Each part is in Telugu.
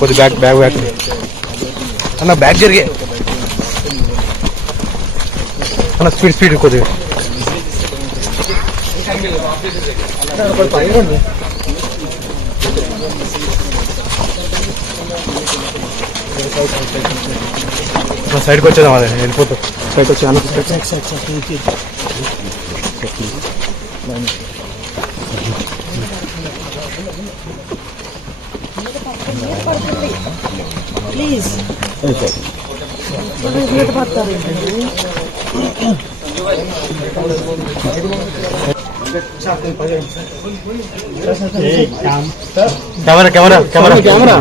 కొద్ది బ్యాగ్ బ్యాగ్ బ్యాగ్ అన్న బ్యాగ్ జరిగే అన్న స్పీడ్ స్పీడ్ కొద్దిగా సైడ్కి వచ్చేదాం అదే వెళ్ళిపోతాం సైడ్కి వచ్చాను please camera camera camera camera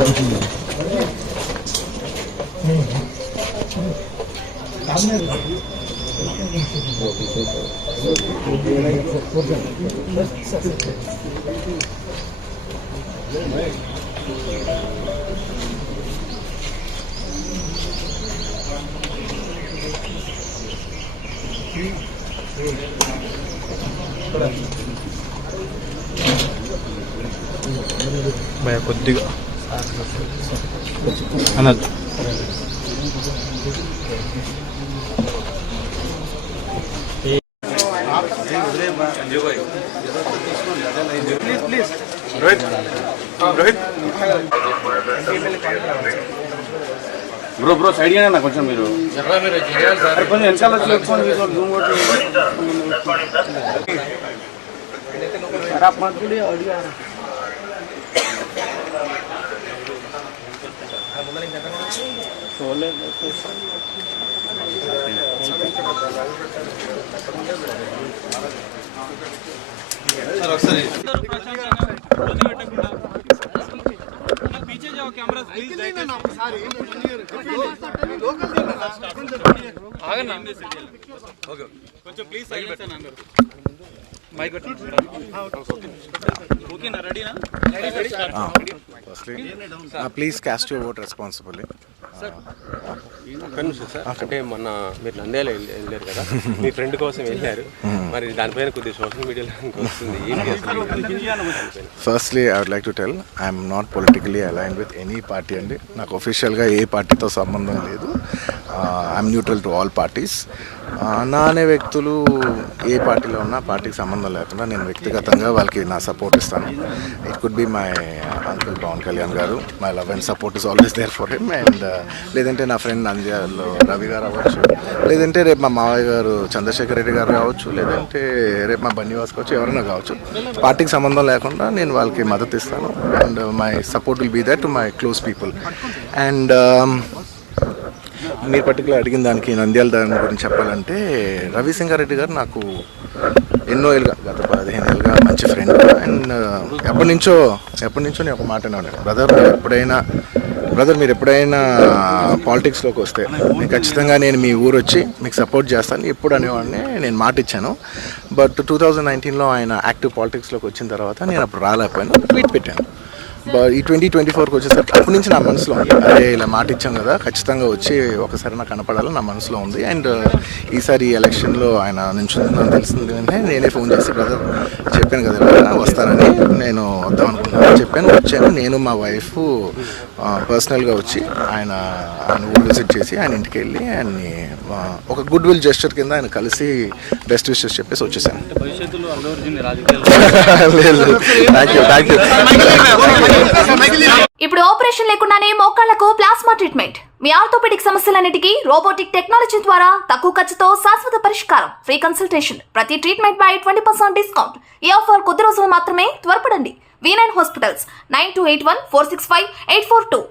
భయ కొద్దిగా అన్నది please Rohit Rohit bro side గానే కొంచెం మీరు కొంచెం వెనకాల पीछे जाओ कैमरा కొంచెం ప్లీజ్ సైలెన్స్ అని అందరూ మైక్ ఓకేనా రెడీనా please cost your vote responsibly. అంటే మొన్న మీరు నంద్యాల వెళ్ళారు కదా, మీ ఫ్రెండ్ కోసం వెళ్ళారు, మరి దానిపైన కొద్దిగా సోషల్ మీడియాలో వస్తుంది. Firstly I would like to tell I'm not politically aligned with any party అండి. నాకు ఒఫిషియల్గా ఏ పార్టీతో సంబంధం లేదు. I'm neutral to all parties. నా అనే వ్యక్తులు ఏ పార్టీలో ఉన్నా పార్టీకి సంబంధం లేకుండా నేను వ్యక్తిగతంగా వాళ్ళకి నా సపోర్ట్ ఇస్తాను. It could be my uncle Pavan Kalyan garu. My love and support is always there for him. And లేదంటే నా ఫ్రెండ్ నంద్యాలలో రవి గారు అవ్వచ్చు, లేదంటే రేపు మా మావయ్య గారు చంద్రశేఖర్ రెడ్డి గారు కావచ్చు, లేదంటే రేపు మా బన్నివాస్ కావచ్చు, ఎవరైనా కావచ్చు. పార్టీకి సంబంధం లేకుండా నేను వాళ్ళకి మద్దతు ఇస్తాను. And my support will be that to my close people. And మీరు పర్టికులర్ అడిగిన దానికి నంద్యాల దాని గురించి చెప్పాలంటే, రవిశంకర్ రెడ్డి గారు నాకు ఎన్నో ఏళ్ళుగా, గత 15 ఏళ్ళుగా మంచి ఫ్రెండ్. అండ్ ఎప్పటి నుంచో నేను ఒక మాట అనేవాడిని, బ్రదర్ మీరు ఎప్పుడైనా పాలిటిక్స్లోకి వస్తే నేను ఖచ్చితంగా నేను మీ ఊరు వచ్చి మీకు సపోర్ట్ చేస్తాను ఎప్పుడు అనేవాడిని. నేను మాట ఇచ్చాను. బట్ 2019లో ఆయన యాక్టివ్ పాలిటిక్స్లోకి వచ్చిన తర్వాత నేను అప్పుడు రాలేకపోయాను, ట్వీట్ పెట్టాను. ఈ 2024కి వచ్చేసరికి అప్పటి నుంచి నా మనసులో ఉంది, అదే ఇలా మాట ఇచ్చాం కదా, ఖచ్చితంగా వచ్చి ఒకసారి నాకు కనపడాలని నా మనసులో ఉంది. అండ్ ఈసారి ఈ ఎలక్షన్లో ఆయన నుంచుందని తెలిసింది వెంటనే నేనే ఫోన్ చేసి, బ్రదర్ చెప్పాను కదా ఇలా వస్తానని, నేను వద్దాం అనుకుంటున్నాను చెప్పాను. వచ్చాను. నేను మా వైఫ్ పర్సనల్గా వచ్చి ఆయన ఊరు విజిట్ చేసి ఆయన ఇంటికి వెళ్ళి ఆయన్ని ఒక గుడ్ విల్ జెస్చర్ కింద ఆయన కలిసి బెస్ట్ విషెస్ చెప్పేసి వచ్చేసాను. లేదు, థ్యాంక్ యూ. ఇప్పుడు ఆపరేషన్ లేకుండానే మోకాళ్లకు ప్లాస్మా ట్రీట్మెంట్. మీ ఆర్థోపెడిక్ సమస్యలన్నిటికీ రోబోటిక్ టెక్నాలజీ ద్వారా తక్కువ ఖర్చుతో శాశ్వత పరిష్కారం. Free consultation. ప్రతి ట్రీట్మెంట్ పై 20% డిస్కౌంట్. ఈ ఆఫర్ కొద్ది రోజులు మాత్రమే. త్వరపడండి. V9 hospitals 9281465842.